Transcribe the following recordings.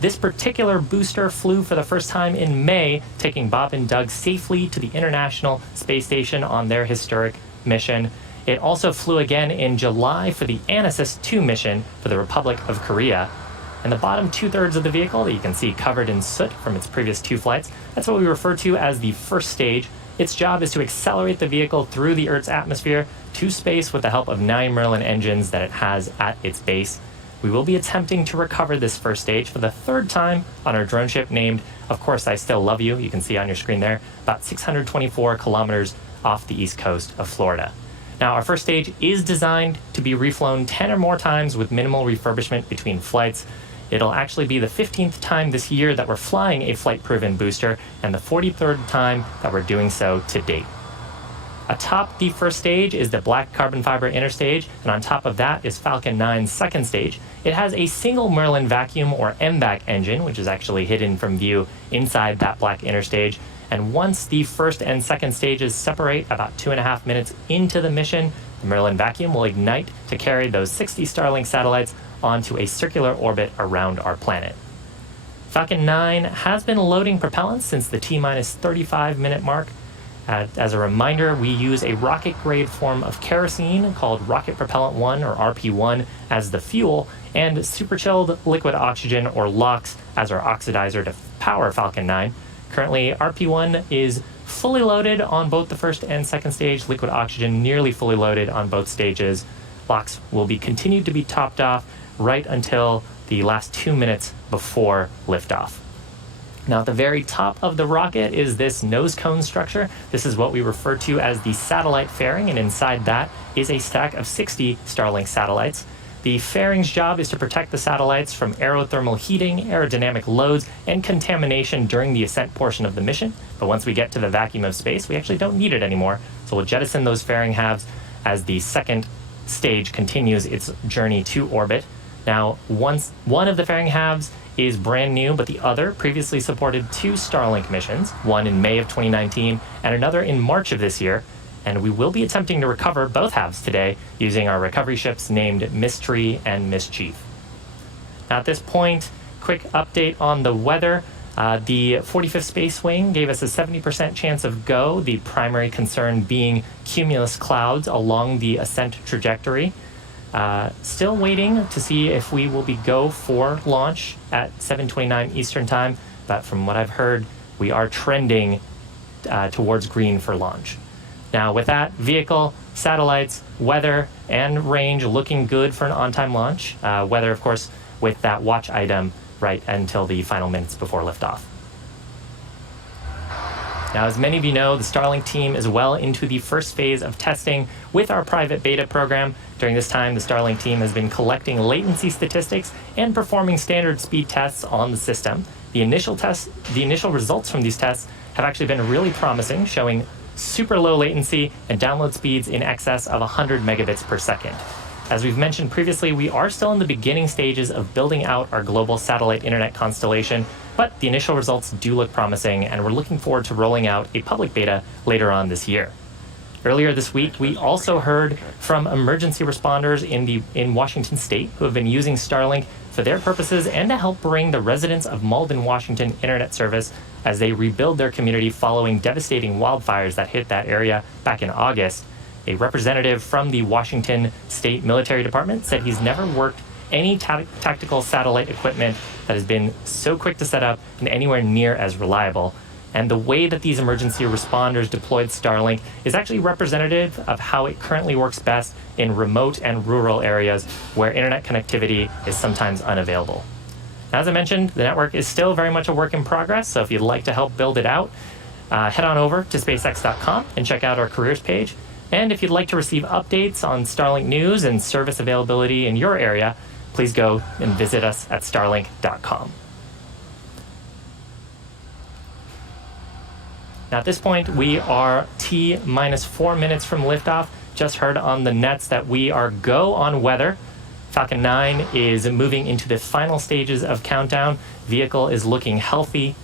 This particular booster flew for the first time in May, taking Bob and Doug safely to the International Space Station on their historic mission. It also flew again in July for the Anasis 2 mission for the Republic of Korea. And the bottom two-thirds of the vehicle that you can see covered in soot from its previous two flights, that's what we refer to as the first stage. Its job is to accelerate the vehicle through the Earth's atmosphere to space with the help of 9 Merlin engines that it has at its base. We will be attempting to recover this first stage for the third time on our drone ship named, Of Course I Still Love You. You can see on your screen there, about 624 kilometers off the east coast of Florida. Now, our first stage is designed to be reflown 10 or more times with minimal refurbishment between flights. It'll actually be the 15th time this year that we're flying a flight-proven booster and the 43rd time that we're doing so to date. Atop the first stage is the black carbon fiber inner stage, and on top of that is Falcon 9's second stage. It has a single Merlin vacuum or MVAC engine, which is actually hidden from view inside that black inner stage. And once the first and second stages separate about 2.5 minutes into the mission, the Merlin vacuum will ignite to carry those 60 Starlink satellites onto a circular orbit around our planet. Falcon 9 has been loading propellants since the T-minus 35-minute mark. As a reminder, we use a rocket-grade form of kerosene called Rocket Propellant 1, or RP1, as the fuel, and superchilled liquid oxygen, or LOX, as our oxidizer to power Falcon 9. Currently, RP1 is fully loaded on both the first and second stage, liquid oxygen nearly fully loaded on both stages. LOX will be continued to be topped off right until the last 2 minutes before liftoff. Now, at the very top of the rocket is this nose cone structure. This is what we refer to as the satellite fairing, and inside that is a stack of 60 Starlink satellites. The fairing's job is to protect the satellites from aerothermal heating, aerodynamic loads, and contamination during the ascent portion of the mission. But once we get to the vacuum of space, we actually don't need it anymore. So we'll jettison those fairing halves as the second stage continues its journey to orbit. Now, one of the fairing halves is brand new, but the other previously supported 2 Starlink missions, one in May of 2019 and another in March of this year. And we will be attempting to recover both halves today using our recovery ships named Mystery and Mischief. Now, at this point, quick update on the weather. The 45th Space Wing gave us a 70% chance of go, the primary concern being cumulus clouds along the ascent trajectory. Still waiting to see if we will be go for launch at 7:29 Eastern Time, but from what I've heard, we are trending towards green for launch. Now, with that, vehicle, satellites, weather, and range looking good for an on-time launch. Weather, of course, with that watch item right until the final minutes before liftoff. Now, as many of you know, the Starlink team is well into the first phase of testing with our private beta program. During this time, the Starlink team has been collecting latency statistics and performing standard speed tests on the system. The initial results from these tests have actually been really promising, showing super low latency and download speeds in excess of 100 megabits per second. As we've mentioned previously, we are still in the beginning stages of building out our global satellite internet constellation, but the initial results do look promising, and we're looking forward to rolling out a public beta later on this year. Earlier this week, we also heard from emergency responders in Washington State who have been using Starlink for their purposes and to help bring the residents of Malden, Washington internet service as they rebuild their community following devastating wildfires that hit that area back in August. A representative from the Washington State Military Department said he's never worked any tactical satellite equipment that has been so quick to set up and anywhere near as reliable. And the way that these emergency responders deployed Starlink is actually representative of how it currently works best in remote and rural areas where internet connectivity is sometimes unavailable. As I mentioned, the network is still very much a work in progress, so if you'd like to help build it out, head on over to SpaceX.com and check out our careers page. And if you'd like to receive updates on Starlink news and service availability in your area, please go and visit us at starlink.com. Now, at this point, we are T-minus 4 minutes from liftoff. Just heard on the nets that we are go on weather. Falcon 9 is moving into the final stages of countdown. Vehicle is looking healthy.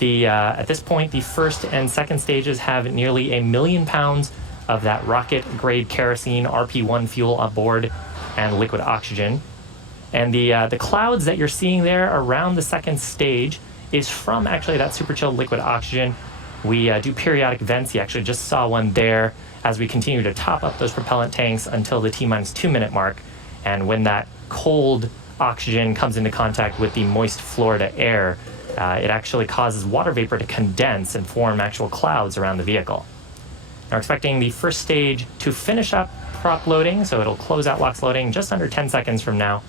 At this point, the first and second stages have nearly 1 million pounds of that rocket-grade kerosene RP1 fuel aboard and liquid oxygen. And the clouds that you're seeing there around the second stage is from actually that super chilled liquid oxygen. We do periodic vents. You actually just saw one there as we continue to top up those propellant tanks until the T-minus 2 minute mark. And when that cold oxygen comes into contact with the moist Florida air, it actually causes water vapor to condense and form actual clouds around the vehicle. Now we're expecting the first stage to finish up prop loading, so it'll close out LOX loading just under 10 seconds from now.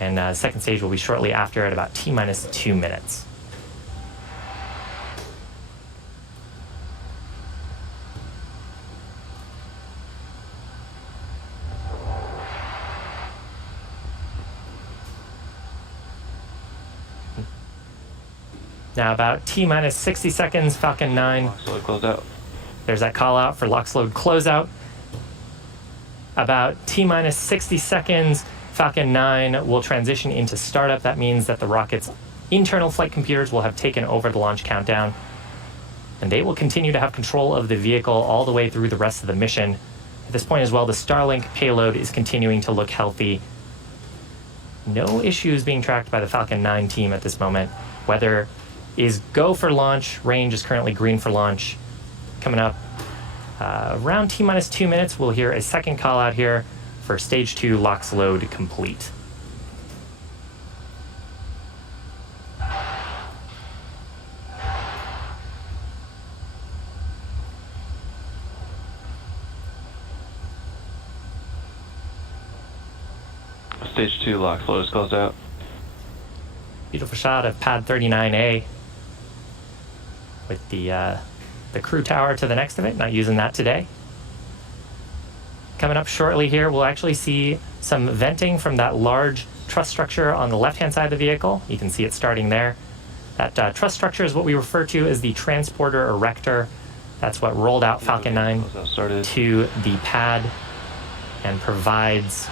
And the second stage will be shortly after at about T-minus 2 minutes. Now about T-minus 60 seconds, Falcon 9. LOX load closed out. There's that call out for LOX load closeout. About T-minus 60 seconds, Falcon 9 will transition into startup. That means that the rocket's internal flight computers will have taken over the launch countdown, and they will continue to have control of the vehicle all the way through the rest of the mission. At this point as well, the Starlink payload is continuing to look healthy. No issues being tracked by the Falcon 9 team at this moment. Weather is go for launch, range is currently green for launch. Coming up around T-minus 2 minutes, we'll hear a second call out here for stage 2 LOX load complete. Stage 2 LOX load is closed out. Beautiful shot of pad 39A with the crew tower to the next of it, not using that today. Coming up shortly here, we'll actually see some venting from that large truss structure on the left-hand side of the vehicle. You can see it starting there. That truss structure is what we refer to as the transporter erector. That's what rolled out Falcon 9 to the pad and provides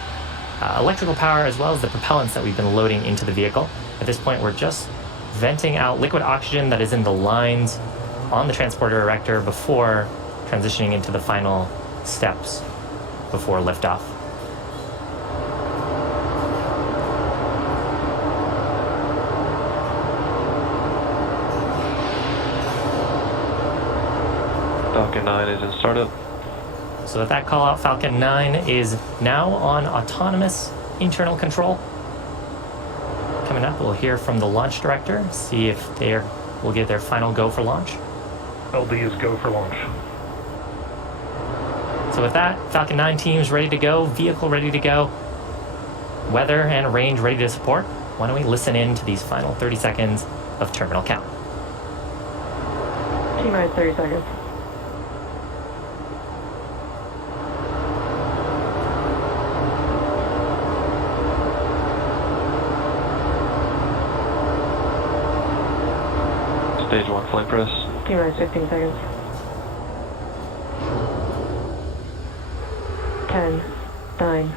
electrical power as well as the propellants that we've been loading into the vehicle. At this point, we're just venting out liquid oxygen that is in the lines on the transporter erector before transitioning into the final steps before liftoff. Falcon 9 is in startup. So that call out Falcon 9 is now on autonomous internal control. Coming up, we'll hear from the launch director, see if they will get their final go for launch. LD is go for launch. So with that, Falcon 9 team's ready to go, vehicle ready to go, weather and range ready to support. Why don't we listen in to these final 30 seconds of terminal count. T-minus 30 seconds. Stage 1 flight press. T-minus 15 seconds. 10, 9,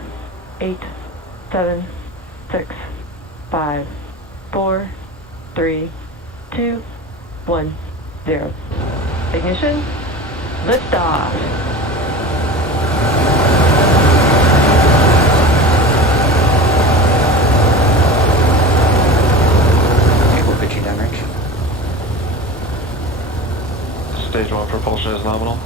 8, 7, 6, 5, 4, 3, 2, 1, 0. Ignition. Liftoff. Pitching downrange. Stage 1 propulsion is nominal.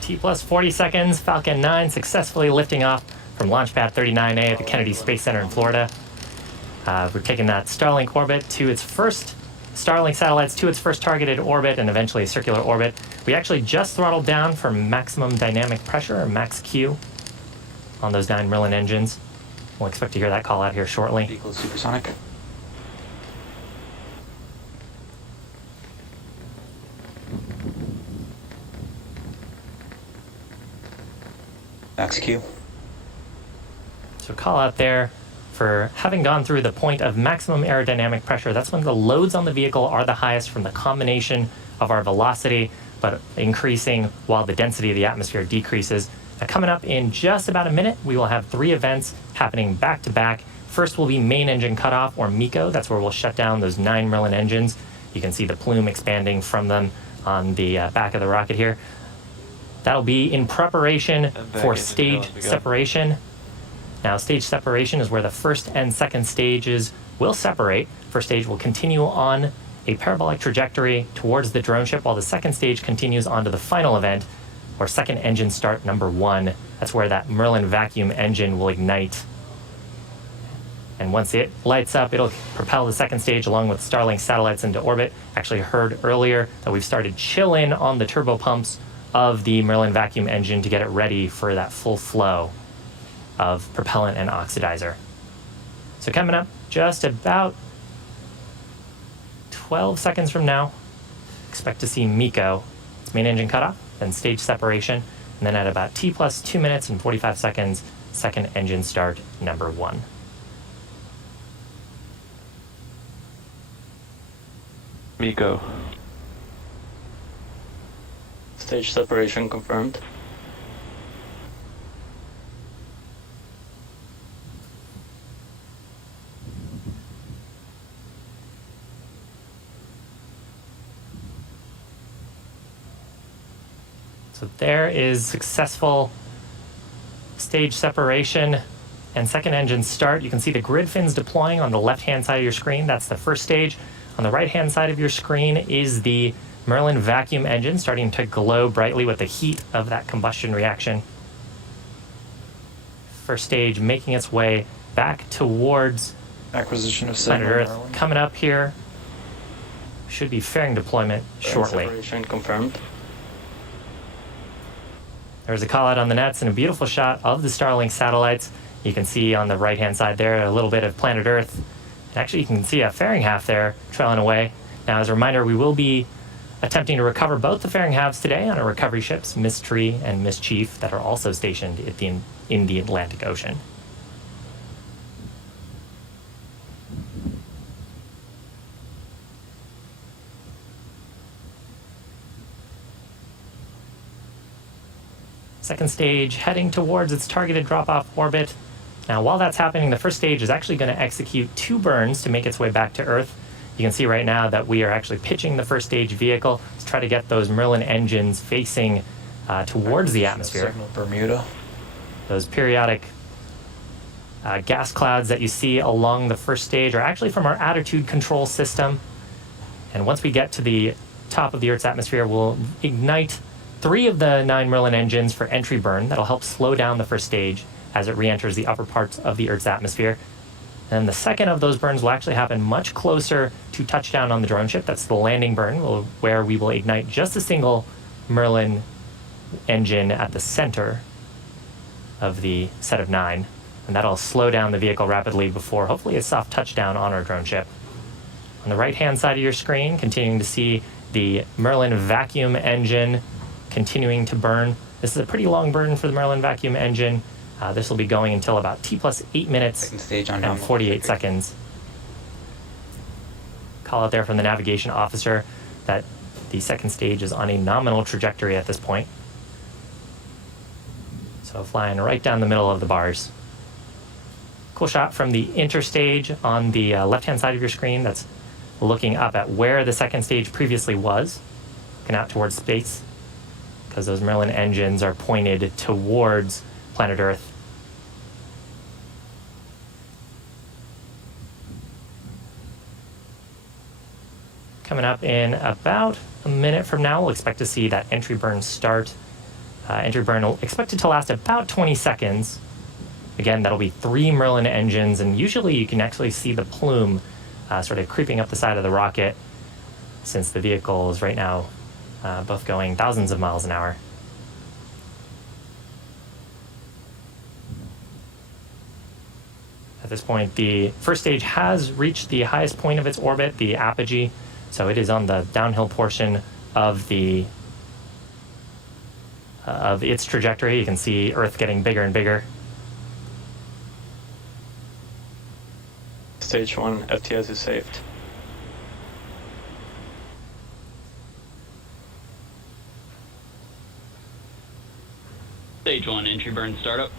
T plus 40 seconds, Falcon 9 successfully lifting off from launch pad 39A at the Kennedy Space Center in Florida. We're taking that Starlink orbit to its first, Starlink satellites to its first targeted orbit and eventually a circular orbit. We actually just throttled down for maximum dynamic pressure, or max Q, on those 9 Merlin engines. We'll expect to hear that call out here shortly. Vehicle supersonic. Max Q. So call out there for having gone through the point of maximum aerodynamic pressure. That's when the loads on the vehicle are the highest from the combination of our velocity, but increasing while the density of the atmosphere decreases. Now, coming up in just about a minute, we will have 3 events happening back to back. First will be main engine cutoff, or MECO. That's where we'll shut down those 9 Merlin engines. You can see the plume expanding from them on the back of the rocket here. That'll be in preparation for stage separation. Now, stage separation is where the first and second stages will separate. First stage will continue on a parabolic trajectory towards the drone ship, while the second stage continues on to the final event, or second engine start number 1. That's where that Merlin vacuum engine will ignite. And once it lights up, it'll propel the second stage along with Starlink satellites into orbit. Actually heard earlier that we've started chill in on the turbo pumps of the Merlin vacuum engine to get it ready for that full flow of propellant and oxidizer. So coming up just about 12 seconds from now, expect to see MECO, its main engine cutoff, then stage separation, and then at about T plus 2 minutes and 45 seconds, second engine start number 1. MECO. Stage separation confirmed. So there is successful stage separation and second engine start. You can see the grid fins deploying on the left-hand side of your screen. That's the first stage. On the right-hand side of your screen is the Merlin vacuum engine starting to glow brightly with the heat of that combustion reaction. First stage making its way back towards Acquisition of planet signal. Earth. Merlin. Coming up here, should be fairing deployment shortly. Separation confirmed. There's a call out on the nets and a beautiful shot of the Starlink satellites. You can see on the right-hand side there a little bit of planet Earth. And actually, you can see a fairing half there trailing away. Now, as a reminder, we will be attempting to recover both the fairing halves today on our recovery ships, Mystery and Mischief, that are also stationed in the Atlantic Ocean. Second stage heading towards its targeted drop-off orbit. Now, while that's happening, the first stage is actually going to execute 2 burns to make its way back to Earth. You can see right now that we are actually pitching the first stage vehicle to try to get those Merlin engines facing towards the atmosphere. Signal Bermuda. Those periodic gas clouds that you see along the first stage are actually from our attitude control system. And once we get to the top of the Earth's atmosphere, we'll ignite 3 of the 9 Merlin engines for entry burn. That'll help slow down the first stage as it re-enters the upper parts of the Earth's atmosphere. And the second of those burns will actually happen much closer to touchdown on the drone ship. That's the landing burn, where we will ignite just a single Merlin engine at the center of the set of 9. And that'll slow down the vehicle rapidly before hopefully a soft touchdown on our drone ship. On the right-hand side of your screen, continuing to see the Merlin vacuum engine continuing to burn. This is a pretty long burn for the Merlin vacuum engine. This will be going until about T plus 8 minutes Second stage on and nominal 48 trajectory. seconds. Call out there from the navigation officer that the second stage is on a nominal trajectory at this point. So flying right down the middle of the bars. Cool shot from the interstage on the left-hand side of your screen. That's looking up at where the second stage previously was, looking out towards space, because those Merlin engines are pointed towards planet Earth. Coming up in about a minute from now, we'll expect to see that entry burn start. Entry burn will expected to last about 20 seconds. Again, that'll be 3 Merlin engines, and usually you can actually see the plume sort of creeping up the side of the rocket, since the vehicle is right now both going thousands of miles an hour. At this point, the first stage has reached the highest point of its orbit, the apogee, so it is on the downhill portion of the of its trajectory. You can see Earth getting bigger and bigger. Stage 1 FTS is saved. Stage 1, entry burn startup.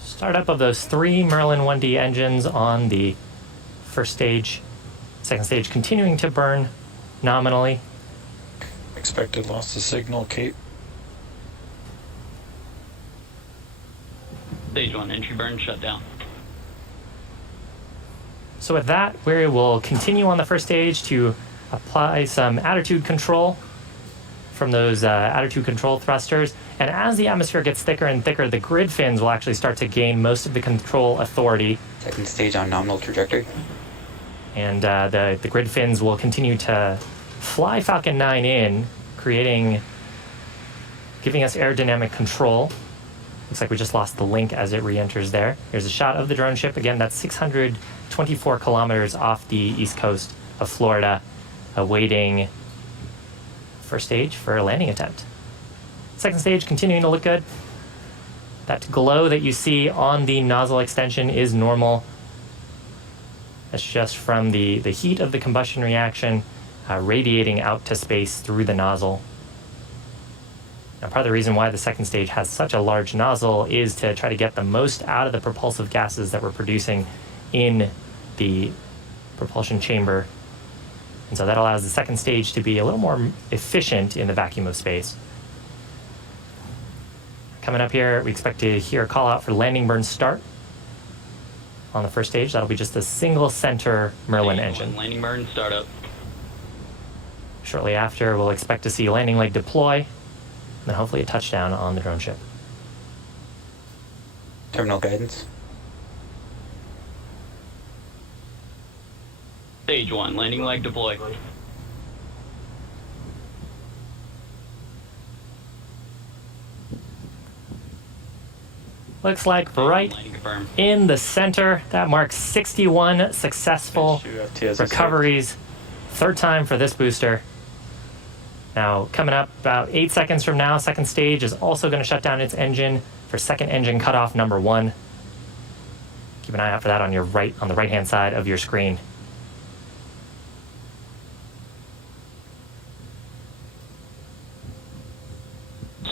Startup of those 3 Merlin 1D engines on the first stage. Second stage continuing to burn nominally. Expected loss of signal, Cape. Stage 1, entry burn shut down. So with that, we will continue on the first stage to apply some attitude control from those attitude control thrusters. And as the atmosphere gets thicker and thicker, the grid fins will actually start to gain most of the control authority. Second stage on nominal trajectory. And the grid fins will continue to fly Falcon 9 in, giving us aerodynamic control. Looks like we just lost the link as it re-enters there. Here's a shot of the drone ship. Again, that's 624 kilometers off the east coast of Florida, awaiting first stage for a landing attempt. Second stage continuing to look good. That glow that you see on the nozzle extension is normal. That's just from the heat of the combustion reaction radiating out to space through the nozzle. Now, part of the reason why the second stage has such a large nozzle is to try to get the most out of the propulsive gases that we're producing in the propulsion chamber. And so that allows the second stage to be a little more efficient in the vacuum of space. Coming up here, we expect to hear a call out for landing burn start on the first stage. That'll be just a single center Merlin Stage engine. 1, landing burn startup. Shortly after, we'll expect to see landing leg deploy, and then hopefully a touchdown on the drone ship. Terminal guidance. Stage 1, landing leg deploy. Looks like right Landing confirmed. in the center. That marks 61 successful recoveries. Third time for this booster. Now, coming up about 8 seconds from now, second stage is also going to shut down its engine for second engine cutoff number 1. Keep an eye out for that on the right-hand side of your screen.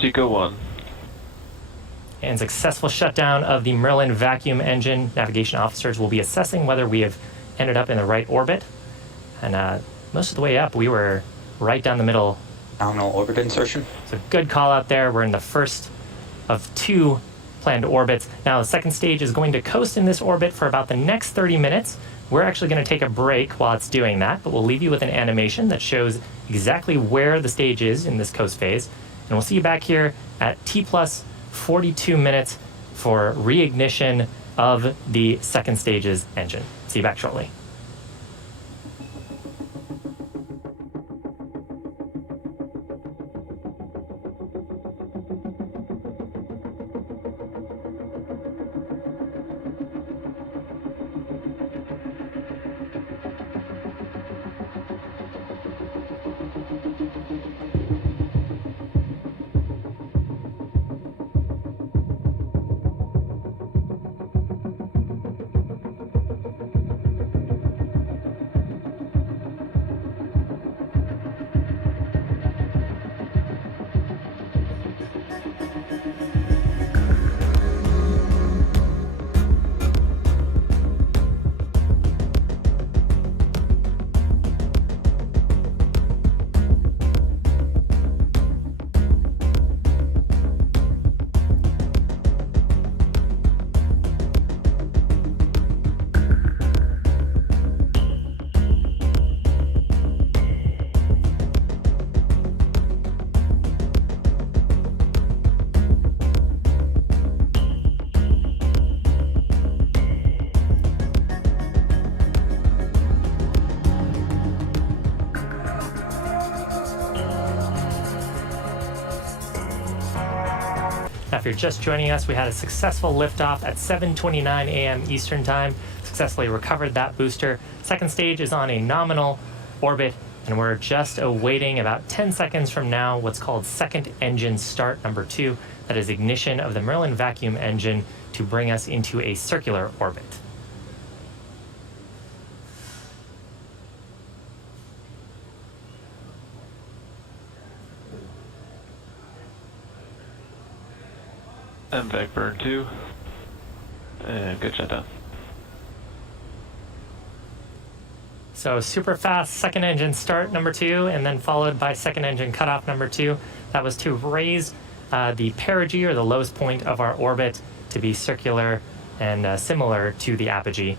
Seco 1. And successful shutdown of the Merlin vacuum engine. Navigation officers will be assessing whether we have ended up in the right orbit. And most of the way up, we were right down the middle. Nominal orbit insertion. So good call out there. We're in the first of 2 planned orbits. Now, the second stage is going to coast in this orbit for about the next 30 minutes. We're actually going to take a break while it's doing that, but we'll leave you with an animation that shows exactly where the stage is in this coast phase. And we'll see you back here at T plus 42 minutes for reignition of the second stage's engine. See you back shortly. Now, if you're just joining us, we had a successful liftoff at 7:29 a.m. Eastern Time. Successfully recovered that booster. Second stage is on a nominal orbit, and we're just awaiting about 10 seconds from now what's called second engine start number 2. That is ignition of the Merlin vacuum engine to bring us into a circular orbit. MVAC burn 2. And good shutdown. So super fast second engine start number 2, and then followed by second engine cutoff number 2. That was to raise the perigee, or the lowest point of our orbit, to be circular and similar to the apogee.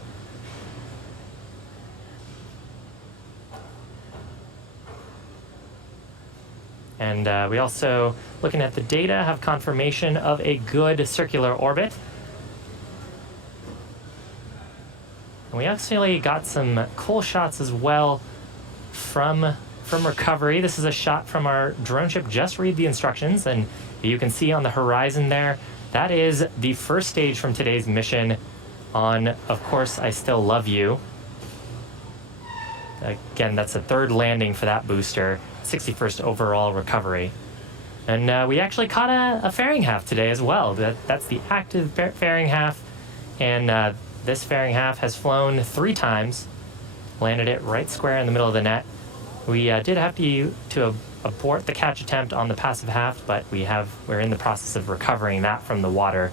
And we also, looking at the data, have confirmation of a good circular orbit. And we actually got some cool shots as well from recovery. This is a shot from our drone ship. Just read the instructions, and you can see on the horizon there, that is the first stage from today's mission on, of course, I Still Love You. Again, that's the third landing for that booster, 61st overall recovery. And we actually caught a fairing half today as well. That's the active fairing half, and this fairing half has flown 3 times, landed it right square in the middle of the net. We did have to abort the catch attempt on the passive half, but we're in the process of recovering that from the water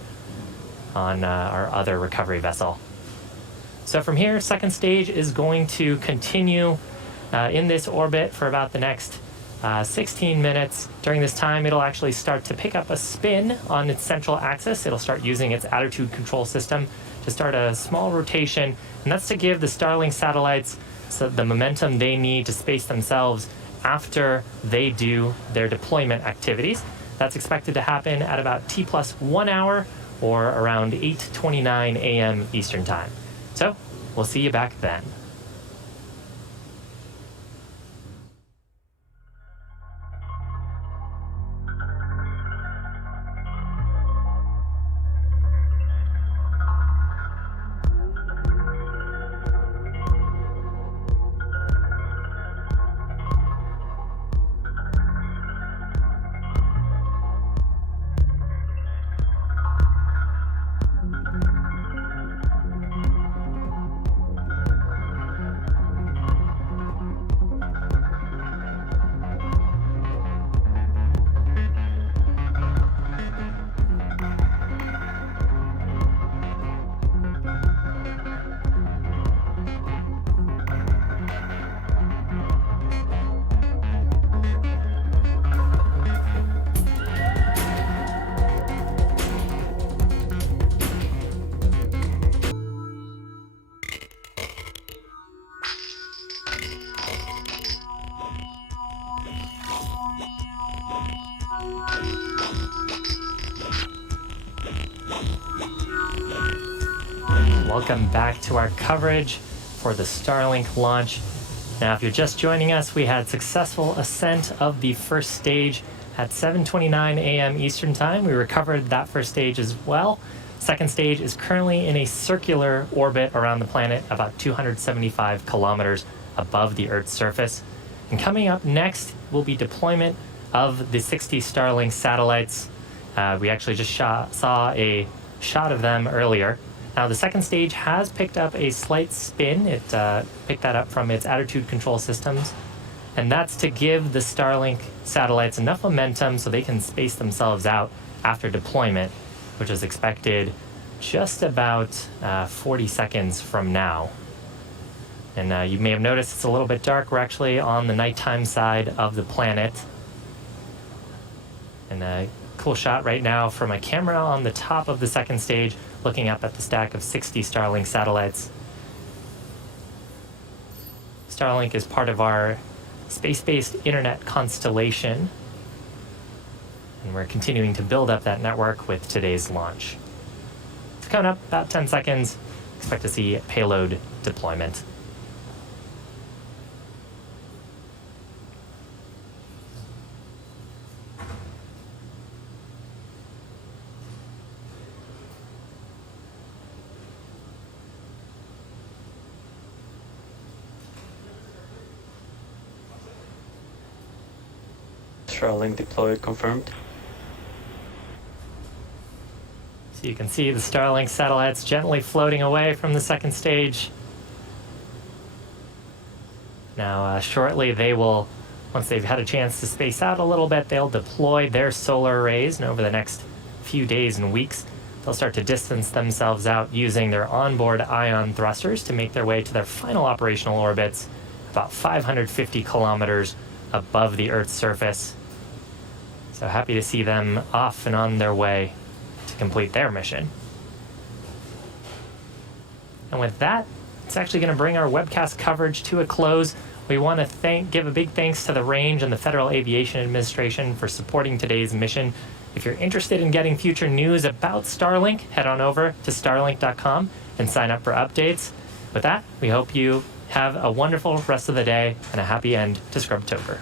on our other recovery vessel. So from here, second stage is going to continue in this orbit for about the next 16 minutes. During this time, it'll actually start to pick up a spin on its central axis. It'll start using its attitude control system to start a small rotation, and that's to give the Starlink satellites the momentum they need to space themselves after they do their deployment activities. That's expected to happen at about T+1 hour, or around 8:29 a.m. Eastern Time. So we'll see you back then. Welcome back to our coverage for the Starlink launch. Now, if you're just joining us, we had successful ascent of the first stage at 7:29 a.m. Eastern Time. We recovered that first stage as well. Second stage is currently in a circular orbit around the planet, about 275 kilometers above the Earth's surface. And coming up next will be deployment of the 60 Starlink satellites. We actually just saw a shot of them earlier. Now, the second stage has picked up a slight spin. It picked that up from its attitude control systems. And that's to give the Starlink satellites enough momentum so they can space themselves out after deployment, which is expected just about 40 seconds from now. And you may have noticed it's a little bit dark. We're actually on the nighttime side of the planet. And a cool shot right now from a camera on the top of the second stage, looking up at the stack of 60 Starlink satellites. Starlink is part of our space-based internet constellation, and we're continuing to build up that network with today's launch. It's coming up about 10 seconds. Expect to see payload deployment. Starlink deployed confirmed. So you can see the Starlink satellites gently floating away from the second stage. Now, shortly they will, once they've had a chance to space out a little bit, they'll deploy their solar arrays. And over the next few days and weeks, they'll start to distance themselves out using their onboard ion thrusters to make their way to their final operational orbits about 550 kilometers above the Earth's surface. So happy to see them off and on their way to complete their mission. And with that, it's actually going to bring our webcast coverage to a close. We want to give a big thanks to the Range and the Federal Aviation Administration for supporting today's mission. If you're interested in getting future news about Starlink, head on over to starlink.com and sign up for updates. With that, we hope you have a wonderful rest of the day and a happy end to Scrubtober.